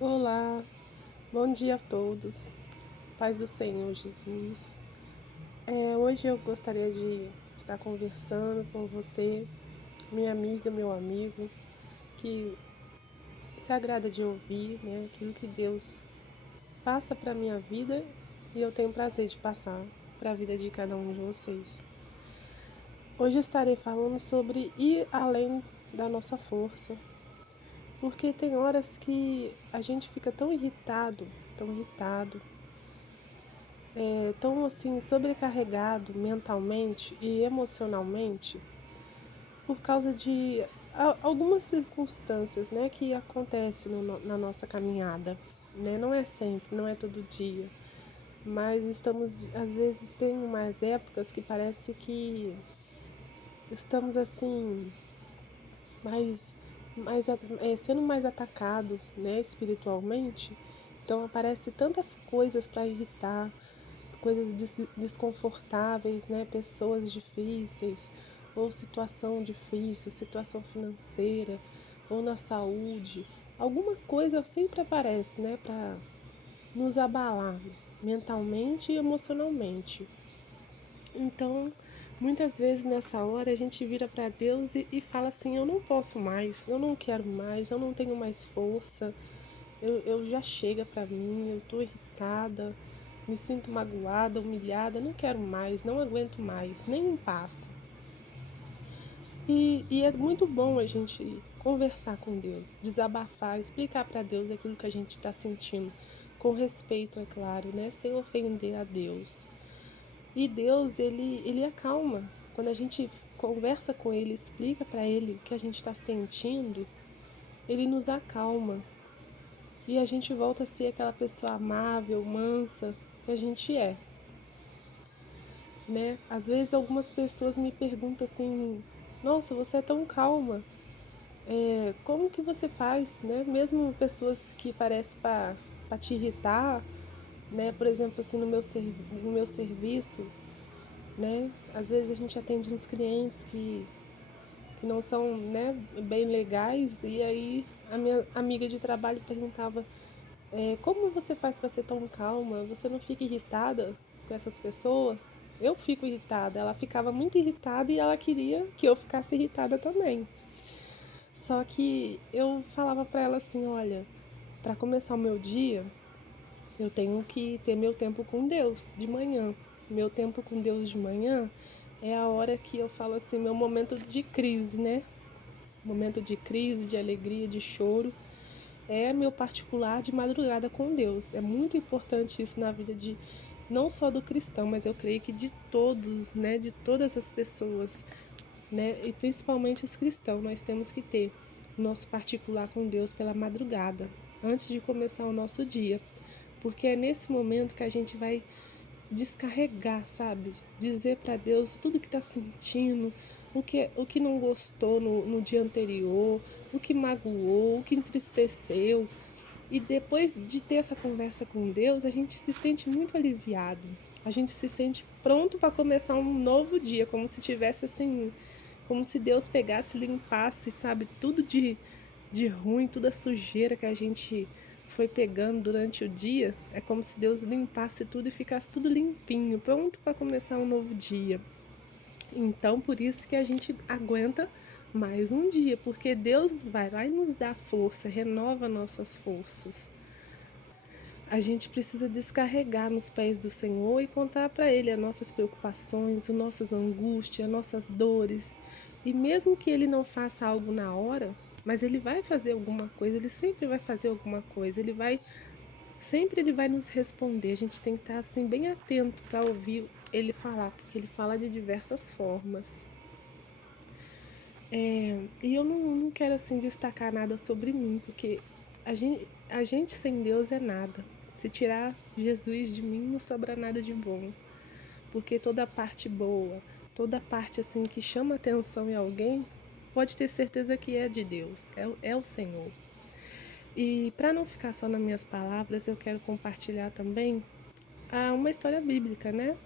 Olá, bom dia a todos. Paz do Senhor Jesus. Hoje eu gostaria de estar conversando com você, minha amiga, meu amigo, que se agrada de ouvir, né, aquilo que Deus passa para a minha vida e eu tenho prazer de passar para a vida de cada um de vocês. Hoje estarei falando sobre ir além da nossa força, porque tem horas que a gente fica tão irritado, tão assim sobrecarregado mentalmente e emocionalmente por causa de algumas circunstâncias, né, que acontecem na nossa caminhada, né? Não é sempre, não é todo dia, mas estamos às vezes tem umas épocas que parece que estamos assim mais sendo mais atacados, né, espiritualmente. Então aparece tantas coisas para irritar, coisas desconfortáveis, né? Pessoas difíceis, ou situação difícil, situação financeira, ou na saúde. Alguma coisa sempre aparece, né? Para nos abalar mentalmente e emocionalmente. Então, muitas vezes nessa hora a gente vira para Deus e fala assim: eu não posso mais, eu não quero mais, eu não tenho mais força, eu já chega para mim, eu estou irritada, me sinto magoada, humilhada, não quero mais, não aguento mais, nem um passo. E é muito bom a gente conversar com Deus, desabafar, explicar para Deus aquilo que a gente está sentindo, com respeito, é claro, né? Sem ofender a Deus. E Deus, ele acalma. Quando a gente conversa com Ele, explica para Ele o que a gente está sentindo, Ele nos acalma. E a gente volta a ser aquela pessoa amável, mansa que a gente é, né? Às vezes algumas pessoas me perguntam assim: nossa, você é tão calma, como que você faz, né? Mesmo pessoas que parecem para te irritar, né? Por exemplo, assim, no meu serviço, né? Às vezes a gente atende uns clientes que não são, né, bem legais, e aí a minha amiga de trabalho perguntava: como você faz para ser tão calma? Você não fica irritada com essas pessoas? Eu fico irritada. Ela ficava muito irritada e ela queria que eu ficasse irritada também. Só que eu falava para ela assim: olha, para começar o meu dia, eu tenho que ter meu tempo com Deus de manhã. Meu tempo com Deus de manhã é a hora que eu falo assim, meu momento de crise, né? Momento de crise, de alegria, de choro. É meu particular de madrugada com Deus. É muito importante isso na vida de não só do cristão, mas eu creio que de todos, né, de todas as pessoas, né, e principalmente os cristãos, nós temos que ter o nosso particular com Deus pela madrugada, antes de começar o nosso dia, porque é nesse momento que a gente vai descarregar, sabe? Dizer para Deus tudo que está sentindo, o que não gostou no dia anterior, o que magoou, o que entristeceu. E depois de ter essa conversa com Deus, a gente se sente muito aliviado. A gente se sente pronto para começar um novo dia, como se tivesse assim, como se Deus pegasse e limpasse, sabe, tudo de ruim, toda a sujeira que a gente foi pegando durante o dia. É como se Deus limpasse tudo e ficasse tudo limpinho, pronto para começar um novo dia. Então, por isso que a gente aguenta mais um dia, porque Deus vai lá e nos dá força, renova nossas forças. A gente precisa descarregar nos pés do Senhor e contar para Ele as nossas preocupações, as nossas angústias, as nossas dores. E mesmo que Ele não faça algo na hora, mas Ele vai fazer alguma coisa, Ele sempre vai fazer alguma coisa, sempre Ele vai nos responder. A gente tem que estar assim bem atento para ouvir Ele falar, porque Ele fala de diversas formas. E eu não quero assim destacar nada sobre mim, porque a gente sem Deus é nada. Se tirar Jesus de mim, não sobra nada de bom. Porque toda a parte boa, toda a parte assim que chama atenção em alguém, pode ter certeza que é de Deus, é o Senhor. E para não ficar só nas minhas palavras, eu quero compartilhar também uma história bíblica, né?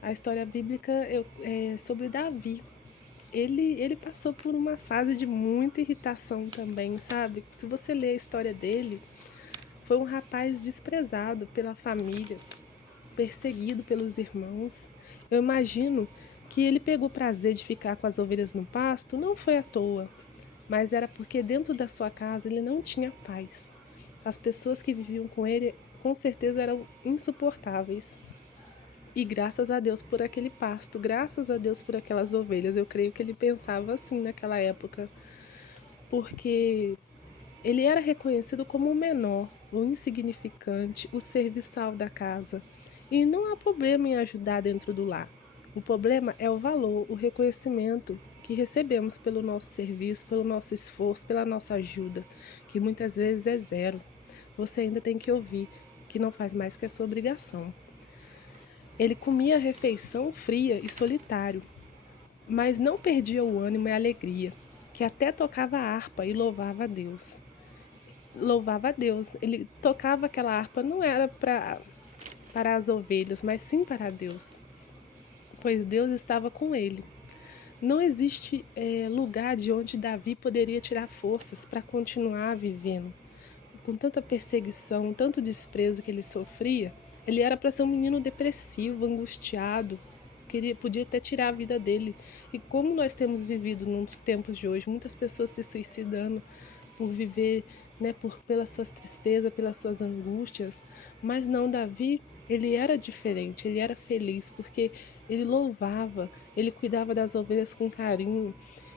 A história bíblica é sobre Davi. Ele passou por uma fase de muita irritação também, sabe? Se você ler a história dele, foi um rapaz desprezado pela família, perseguido pelos irmãos. Eu imagino que ele pegou prazer de ficar com as ovelhas no pasto, não foi à toa, mas era porque dentro da sua casa ele não tinha paz. As pessoas que viviam com ele com certeza eram insuportáveis. E graças a Deus por aquele pasto, graças a Deus por aquelas ovelhas. Eu creio que ele pensava assim naquela época, porque ele era reconhecido como o menor, o insignificante, o serviçal da casa. E não há problema em ajudar dentro do lar. O problema é o valor, o reconhecimento que recebemos pelo nosso serviço, pelo nosso esforço, pela nossa ajuda, que muitas vezes é zero. Você ainda tem que ouvir que não faz mais que a sua obrigação. Ele comia a refeição fria e solitário, mas não perdia o ânimo e a alegria, que até tocava a harpa e louvava a Deus. Louvava a Deus. Ele tocava aquela harpa não era para as ovelhas, mas sim para Deus, pois Deus estava com ele. Não existe lugar de onde Davi poderia tirar forças para continuar vivendo. Com tanta perseguição, tanto desprezo que ele sofria, ele era para ser um menino depressivo, angustiado, podia até tirar a vida dele. E como nós temos vivido nos tempos de hoje, muitas pessoas se suicidando por viver, né, pelas suas tristezas, pelas suas angústias. Mas não, Davi, ele era diferente, ele era feliz, porque ele louvava, ele cuidava das ovelhas com carinho,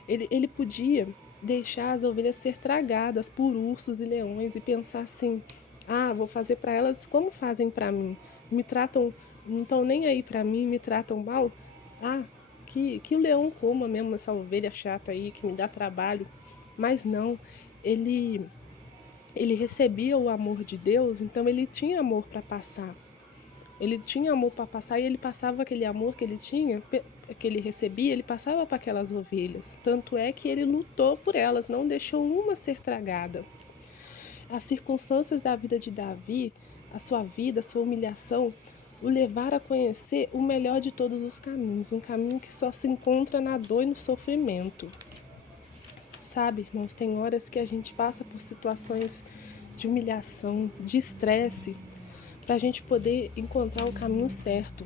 ele podia deixar as ovelhas ser tragadas por ursos e leões e pensar assim: ah, vou fazer para elas como fazem para mim, me tratam, não estão nem aí para mim, me tratam mal, ah, que o leão coma mesmo essa ovelha chata aí que me dá trabalho. Mas não, ele ele recebia o amor de Deus, então ele tinha amor para passar. Ele tinha amor para passar e ele passava aquele amor que ele tinha, que ele recebia, ele passava para aquelas ovelhas. Tanto é que ele lutou por elas, não deixou uma ser tragada. As circunstâncias da vida de Davi, a sua vida, a sua humilhação, o levaram a conhecer o melhor de todos os caminhos, um caminho que só se encontra na dor e no sofrimento. Sabe, irmãos, tem horas que a gente passa por situações de humilhação, de estresse, para a gente poder encontrar o caminho certo.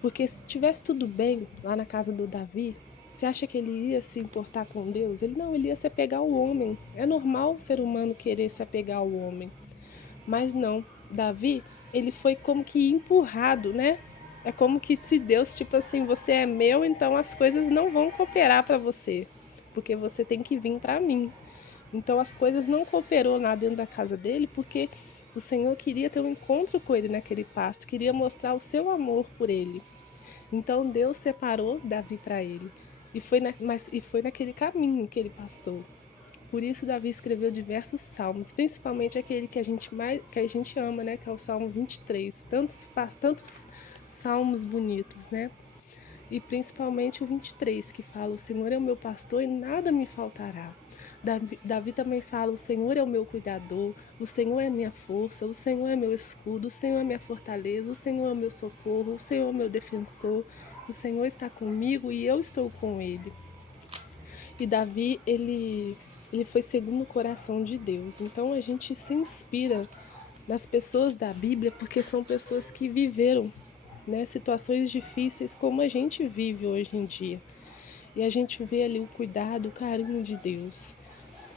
Porque se tivesse tudo bem lá na casa do Davi, você acha que ele ia se importar com Deus? Ele ia se apegar ao homem. É normal o ser humano querer se apegar ao homem. Mas não, Davi, ele foi como que empurrado, né? É como que se Deus, tipo assim, você é meu, então as coisas não vão cooperar para você, porque você tem que vir para mim. Então as coisas não cooperou lá dentro da casa dele, porque o Senhor queria ter um encontro com ele naquele pasto, queria mostrar o seu amor por ele. Então Deus separou Davi para ele. E foi naquele caminho que ele passou. Por isso Davi escreveu diversos salmos, principalmente aquele que a gente ama, né, que é o Salmo 23. Tantos salmos bonitos, né? E principalmente o 23, que fala: o Senhor é o meu pastor e nada me faltará. Davi também fala: o Senhor é o meu cuidador, o Senhor é minha força, o Senhor é meu escudo, o Senhor é minha fortaleza, o Senhor é o meu socorro, o Senhor é o meu defensor, o Senhor está comigo e eu estou com ele. E Davi, ele foi segundo o coração de Deus. Então a gente se inspira nas pessoas da Bíblia, porque são pessoas que viveram, né, situações difíceis como a gente vive hoje em dia. E a gente vê ali o cuidado, o carinho de Deus.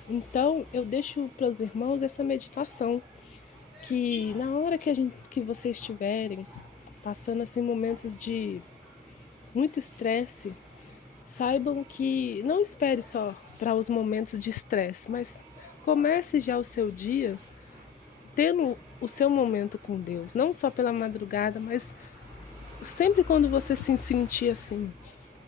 Então eu deixo para os irmãos essa meditação, que na hora que vocês estiverem passando assim momentos de muito estresse, saibam que não espere só para os momentos de estresse, mas comece já o seu dia tendo o seu momento com Deus, não só pela madrugada, mas sempre quando você se sentir assim: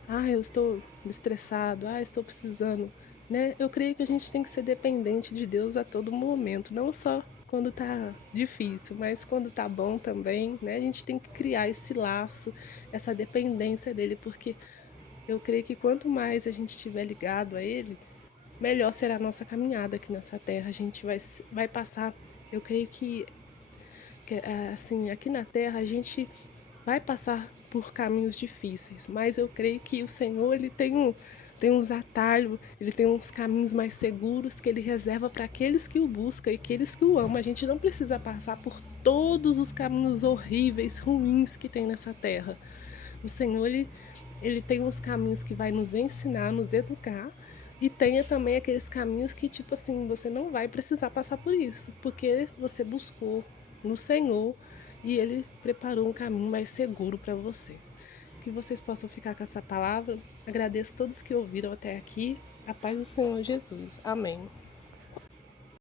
ah, eu estou estressado, ah, estou precisando, né? Eu creio que a gente tem que ser dependente de Deus a todo momento, não só quando tá difícil, mas quando tá bom também, né? A gente tem que criar esse laço, essa dependência dele, porque eu creio que quanto mais a gente estiver ligado a ele, melhor será a nossa caminhada aqui nessa terra. A gente vai passar, eu creio que assim, aqui na terra a gente vai passar por caminhos difíceis, mas eu creio que o Senhor, ele tem tem uns atalhos, ele tem uns caminhos mais seguros que ele reserva para aqueles que o buscam e aqueles que o amam. A gente não precisa passar por todos os caminhos horríveis, ruins que tem nessa terra. O Senhor, ele tem uns caminhos que vai nos ensinar, nos educar, e tenha também aqueles caminhos que, tipo assim, você não vai precisar passar por isso, porque você buscou no Senhor e Ele preparou um caminho mais seguro para você. Que vocês possam ficar com essa palavra. Agradeço a todos que ouviram até aqui. A paz do Senhor Jesus. Amém.